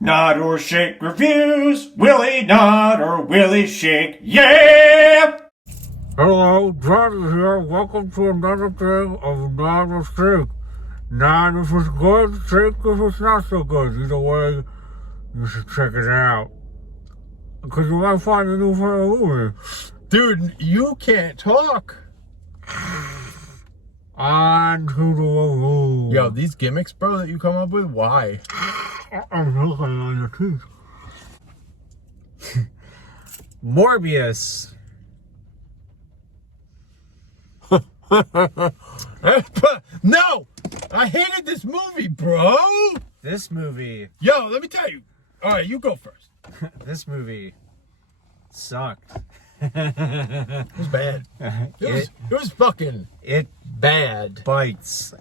Nod or shake reviews. Willie nod or Willie shake. Yeah! Hello, Johnny here. Welcome to another thing of Nod or Shake. Nod if it's good, shake if it's not so good. Either way, you should check it out. Because you might find a new favorite movie. Dude, you can't talk. On to the road. Yo, these gimmicks, bro, that you come up with, why? I'm looking on your teeth. Morbius. No! I hated this movie, bro! This movie. Yo, let me tell you. Alright, you go first. This movie sucked. It was bad. It was fucking It bad. bites.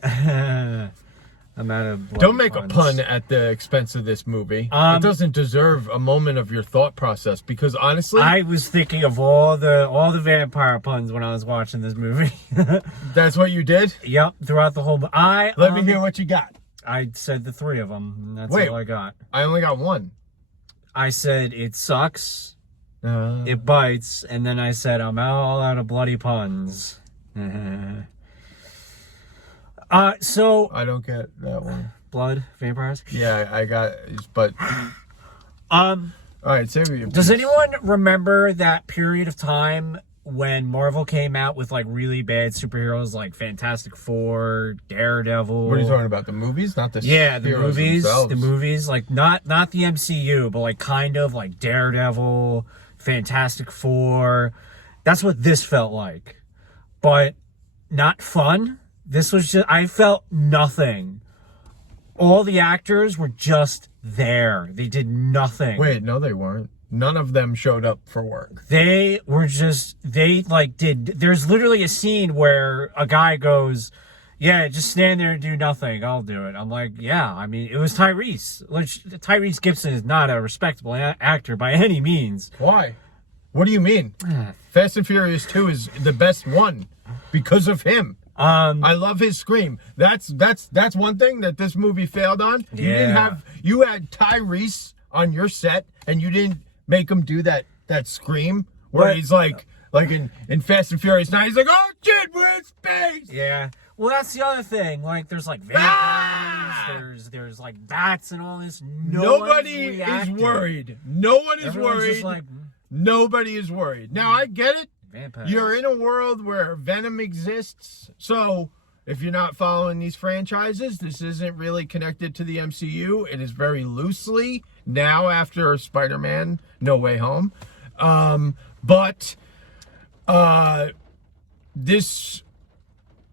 I'm out of bloody Don't make puns. a pun at the expense of this movie. It Um, doesn't deserve a moment of your thought process because honestly, I was thinking of all the vampire puns when I was watching this movie. that's what you did? Yep, throughout the whole. Let me hear what you got. I said the three of them. And that's Wait. all I got. I only got one. I said it sucks, it bites, and then I said I'm all out of bloody puns. So I don't get that one. blood vampires. Yeah, I got, but all right, save your Does piece. anyone remember that period of time when Marvel came out with like really bad superheroes like Fantastic Four, Daredevil? What are you talking about? The movies, not the Yeah, the heroes movies, themselves. like not the MCU, but like kind of like Daredevil, Fantastic Four. That's what this felt like, but not fun. This was just, I felt nothing. All the actors were just there. They did nothing. Wait, no, they weren't. None of them showed up for work. They were just, there's literally a scene where a guy goes, yeah, just stand there and do nothing. I'll do it. I'm like, yeah, I mean, it was Tyrese. Tyrese Gibson is not a respectable actor by any means. Why? What do you mean? Fast and Furious 2 is the best one because of him. I love his scream. That's one thing that this movie failed on. You had Tyrese on your set and you didn't make him do that scream where he's like in Fast and Furious 9, he's like, oh shit, we're in space. Yeah. Well, that's the other thing. Like, there's like vampires, there's like bats and all this. Nobody is worried. No one is Everyone's worried. just like, Nobody is worried. Now I get it. vampires. You're in a world where Venom exists, so if you're not following these franchises, this isn't really connected to the MCU. It is very loosely now after Spider-Man No Way Home. But this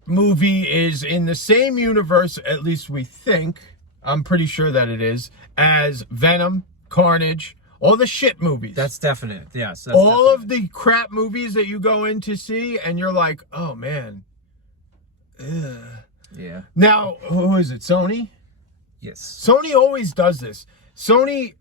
movie is in the same universe, at least we think, I'm pretty sure that it is, as Venom, Carnage, all the shit movies. That's definite. Yes. That's All definite. of the crap movies that you go in to see and you're like, oh man. Ugh. Yeah. Now, who is it? Sony? Yes. Sony always does this. Sony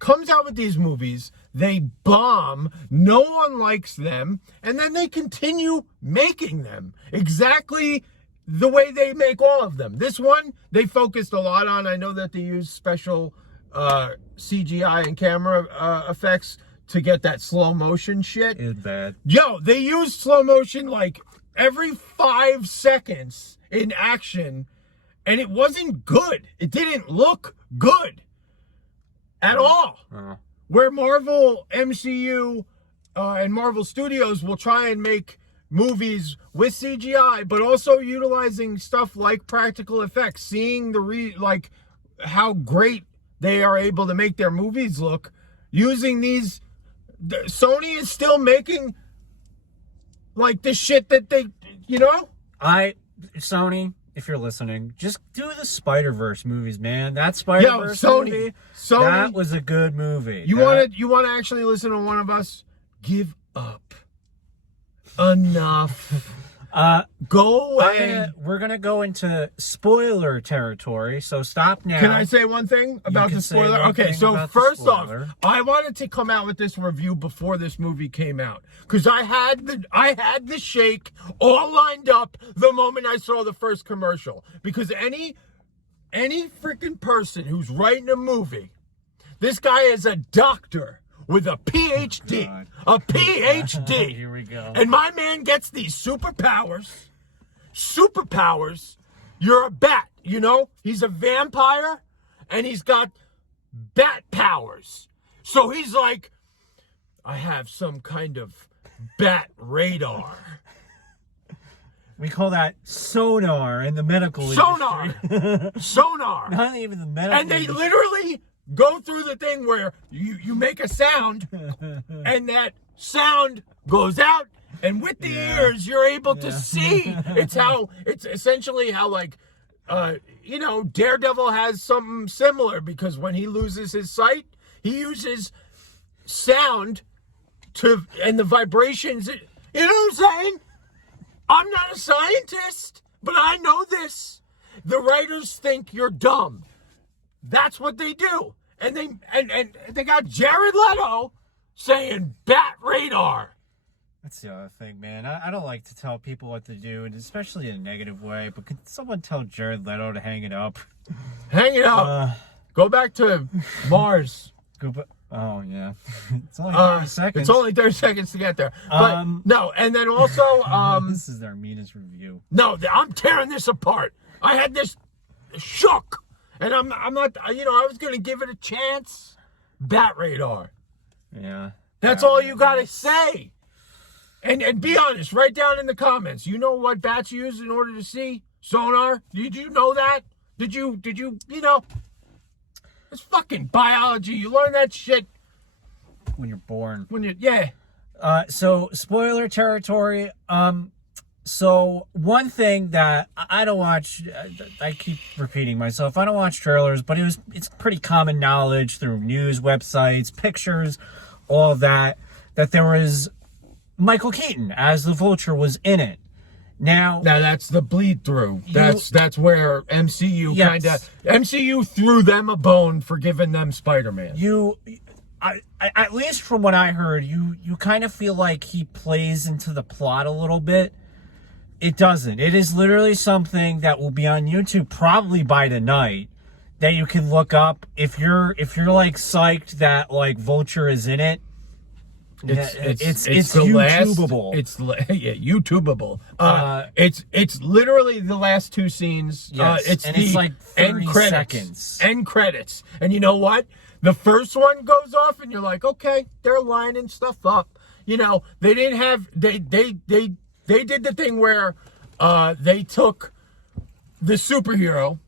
comes out with these movies, they bomb, no one likes them, and then they continue making them exactly the way they make all of them. This one, they focused a lot on. I know that they use special CGI and camera effects to get that slow motion shit. It's bad. Yo, they used slow motion like every 5 seconds in action, and it wasn't good. It didn't look good at all. Where Marvel MCU and Marvel Studios will try and make movies with CGI, but also utilizing stuff like practical effects, seeing how great they are able to make their movies look using these. Sony is still making like the shit that they, Sony, if you're listening, just do the Spider-Verse movies, man. That Spider-Verse movie, Sony, that was a good movie. You want to actually listen to one of us? Give up. Enough. Go away. We're gonna go into spoiler territory, so stop now. Can I say one thing about the spoiler? Okay, so first off, I wanted to come out with this review before this movie came out because I had the shake all lined up the moment I saw the first commercial. Because any freaking person who's writing a movie This guy is a doctor with a PhD. God. A PhD. Here we go. And my man gets these superpowers. Superpowers. You're a bat, you know? He's a vampire, and he's got bat powers. So he's like, I have some kind of bat radar. We call that sonar in the medical Sonar. industry. Sonar. Not even the medical And they industry. literally go through the thing where you make a sound, and that sound goes out, and with the ears you're able to see. It's essentially how, like, Daredevil has something similar, because when he loses his sight, he uses sound and the vibrations. You know what I'm saying? I'm not a scientist, but I know this. The writers think you're dumb. That's what they do. And they got Jared Leto saying bat radar. That's the other thing, man. I don't like to tell people what to do, and especially in a negative way, but could someone tell Jared Leto to hang it up? Hang it up. Go back to Mars. Oh, yeah. It's only 30 seconds. It's only 30 seconds to get there. But no, and then also... this is their meanest review. No, I'm tearing this apart. I had this shook, and I'm not, I was going to give it a chance. Bat radar. Yeah. That's all you got to say. And be honest, write down in the comments. You know what bats use in order to see? Sonar? Did you know that? Did you know? It's fucking biology. You learn that shit When you're born. yeah. So, spoiler territory. So, one thing that I don't watch, I keep repeating myself, I don't watch trailers, but it's pretty common knowledge through news websites, pictures, all of that there was Michael Keaton as the Vulture was in it. Now that's the bleed through. That's where MCU MCU threw them a bone for giving them Spider-Man. I at least from what I heard, you kind of feel like he plays into the plot a little bit. It doesn't. It is literally something that will be on YouTube probably by tonight that you can look up if you're like psyched that like Vulture is in it. It's YouTubeable. YouTubeable. It's literally the last two scenes. Yes, it's like 30 seconds. End credits. And you know what? The first one goes off, and you're like, okay, they're lining stuff up. They didn't have they did the thing where they took the superhero.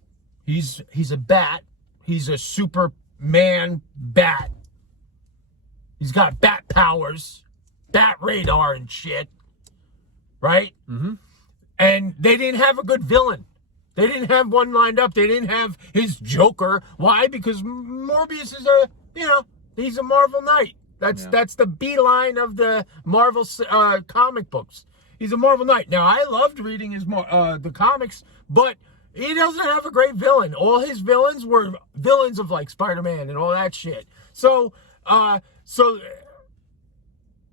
He's a bat. He's a Superman bat. He's got bat powers, bat radar and shit, right? Mm-hmm. And they didn't have a good villain. They didn't have one lined up. They didn't have his Joker. Why? Because Morbius is he's a Marvel Knight. That's the beeline of the Marvel comic books. He's a Marvel Knight. Now, I loved reading his the comics, but he doesn't have a great villain. All his villains were villains of like Spider-Man and all that shit. So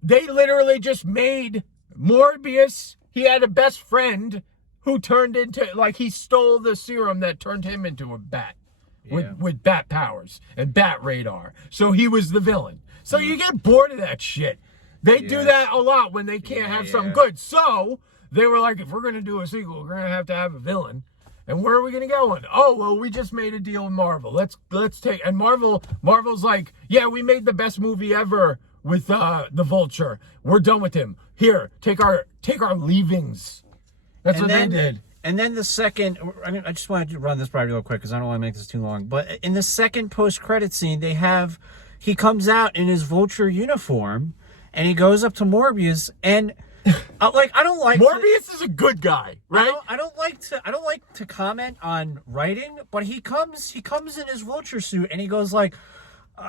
they literally just made Morbius. He had a best friend who turned into, like, he stole the serum that turned him into a bat with bat powers and bat radar. So he was the villain. So you get bored of that shit. They do that a lot when they can't have something good. So they were like, if we're going to do a sequel, we're going to have a villain. And where are we going to get one? Oh, well, we just made a deal with Marvel. Let's take... And Marvel's like, yeah, we made the best movie ever with the Vulture. We're done with him. Here, take our leavings. That's what they did. And then the second... I just wanted to run this by real quick because I don't want to make this too long. But in the second post-credit scene, he comes out in his Vulture uniform, and he goes up to Morbius, and... I don't like Morbius is a good guy, right? I don't like to comment on writing, but he comes in his Vulture suit and he goes like,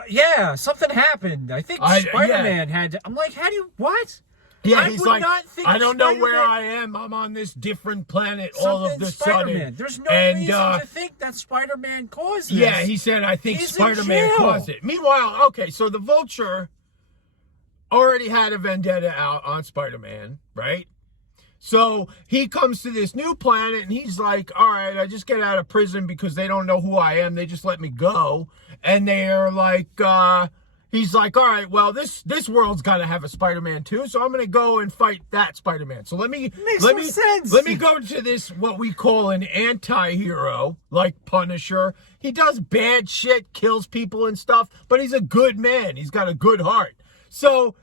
yeah, something happened. I think Spider-Man had to. I'm like, how do you what? Yeah, he's like, I don't know where I am. I'm on this different planet all of the sudden. There's no reason to think that Spider-Man caused this. Yeah, he said, I think Spider-Man caused it. Meanwhile, okay, so the Vulture already had a vendetta out on Spider-Man, right? So he comes to this new planet and he's like, all right, I just get out of prison because they don't know who I am. They just let me go. And they're like, he's like, all right, well, this world's got to have a Spider-Man too. So I'm going to go and fight that Spider-Man. So let me go to this, what we call an anti-hero, like Punisher. He does bad shit, kills people and stuff, but he's a good man. He's got a good heart. So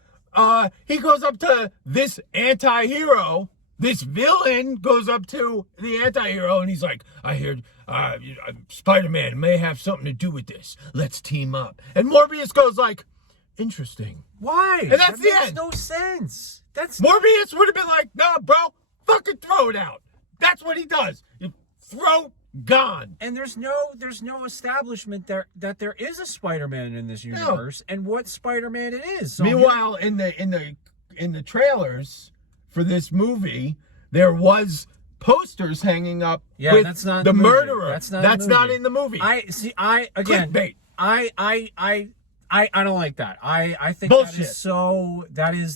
he goes up to this anti-hero. This villain goes up to the anti-hero and he's like, I heard Spider-Man may have something to do with this. Let's team up. And Morbius goes like, interesting. Why? And that's the makes end. no sense. Morbius would have been like, nah, bro, fucking throw it out. That's what he does. You throw, gone. And there's no establishment that there is a Spider-Man in this universe and what Spider-Man it is. So meanwhile, in the trailers for this movie, there was posters hanging up with that's not the in the movie. murderer. That's not in the movie. Clickbait. I don't like that. I think bullshit.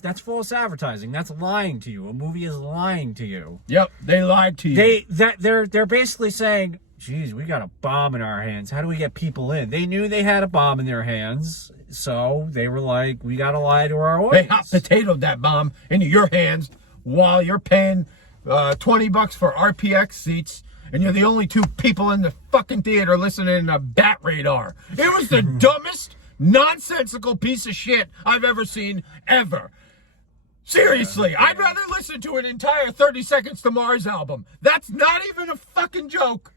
That's false advertising. That's lying to you. A movie is lying to you. Yep, they lied to you. They're basically saying, geez, we got a bomb in our hands. How do we get people in? They knew they had a bomb in their hands, so they were like, we gotta lie to our audience. They hot potatoed that bomb into your hands while you're paying $20 for RPX seats, and you're the only two people in the fucking theater listening to Bat Radar. It was the dumbest, nonsensical piece of shit I've ever seen, ever. Seriously, I'd rather listen to an entire 30 Seconds to Mars album. That's not even a fucking joke.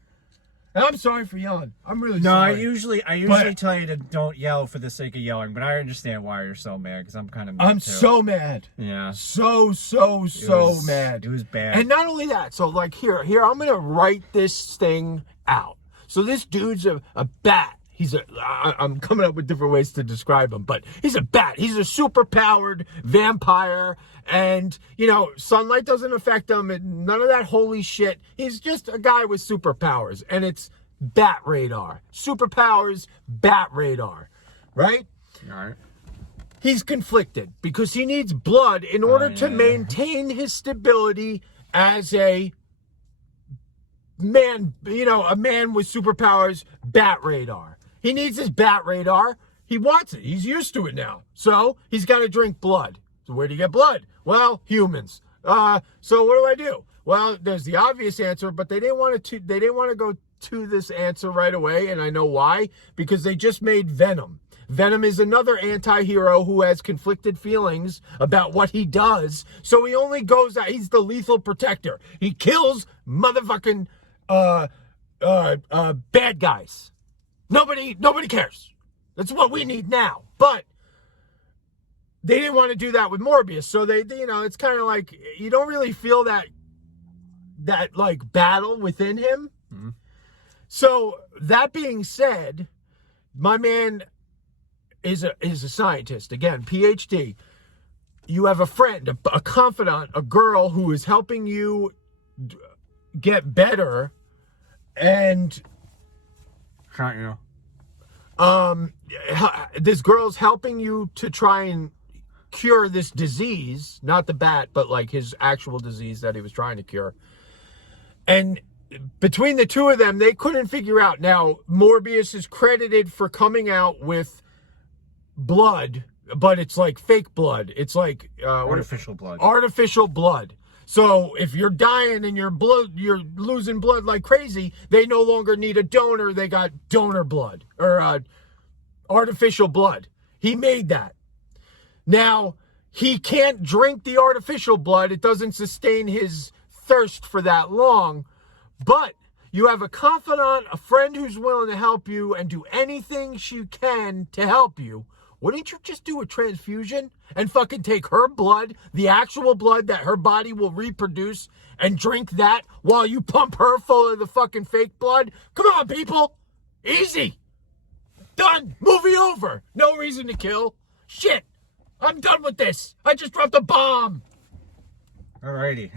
And I'm sorry for yelling. I'm really sorry. I usually tell you to don't yell for the sake of yelling, but I understand why you're so mad, because I'm kind of mad too. So mad. Yeah. So mad. It was bad. And not only that, so like here, I'm going to write this thing out. So this dude's a bat. I'm coming up with different ways to describe him, but he's a bat. He's a super-powered vampire, and, sunlight doesn't affect him, and none of that holy shit. He's just a guy with superpowers, and it's Bat Radar. Superpowers, Bat Radar, right? All right. He's conflicted because he needs blood in order to maintain his stability as a man, a man with superpowers, Bat Radar. He needs his Bat Radar. He wants it. He's used to it now. So he's got to drink blood. So where do you get blood? Well, humans. So what do? Well, there's the obvious answer, but they didn't want to go to this answer right away, and I know why. Because they just made Venom. Venom is another anti-hero who has conflicted feelings about what he does. So he only goes out. He's the lethal protector. He kills motherfucking bad guys. Nobody cares. That's what we need now. But they didn't want to do that with Morbius, so they it's kind of like you don't really feel that like battle within him. Mm-hmm. So that being said, my man is a scientist, again, PhD. You have a friend, a confidant, a girl who is helping you get better, and this girl's helping you to try and cure this disease, not the bat, but like his actual disease that he was trying to cure. And between the two of them, they couldn't figure out. Now, Morbius is credited for coming out with blood, but it's like fake blood. It's like artificial blood. Artificial blood. So if you're dying and you're losing blood like crazy, they no longer need a donor. They got donor blood or artificial blood. He made that. Now, he can't drink the artificial blood. It doesn't sustain his thirst for that long. But you have a confidant, a friend who's willing to help you and do anything she can to help you. Wouldn't you just do a transfusion and fucking take her blood, the actual blood that her body will reproduce, and drink that while you pump her full of the fucking fake blood? Come on, people. Easy. Done. Movie over. No reason to kill. Shit. I'm done with this. I just dropped a bomb. Alrighty.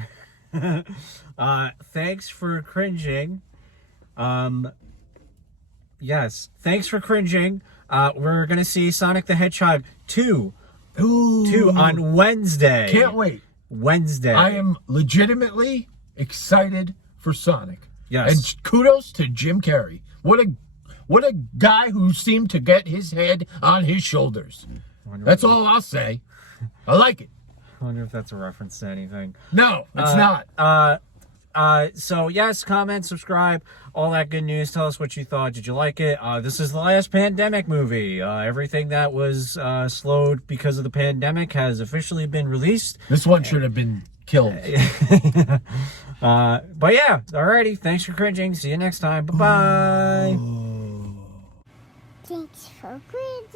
Thanks for cringing. Yes. Thanks for cringing. We're going to see Sonic the Hedgehog 2 on Wednesday. Can't wait. Wednesday. I am legitimately excited for Sonic. Yes. And kudos to Jim Carrey. What a guy who seemed to get his head on his shoulders. That's all I'll say. I like it. I wonder if that's a reference to anything. No, it's not. So yes, comment, subscribe, all that good news. Tell us what you thought. Did you like it? This is the last pandemic movie. Everything that was slowed because of the pandemic has officially been released. This one should have been killed. But yeah, alrighty. Thanks for cringing. See you next time. Bye-bye. Thanks for cringing.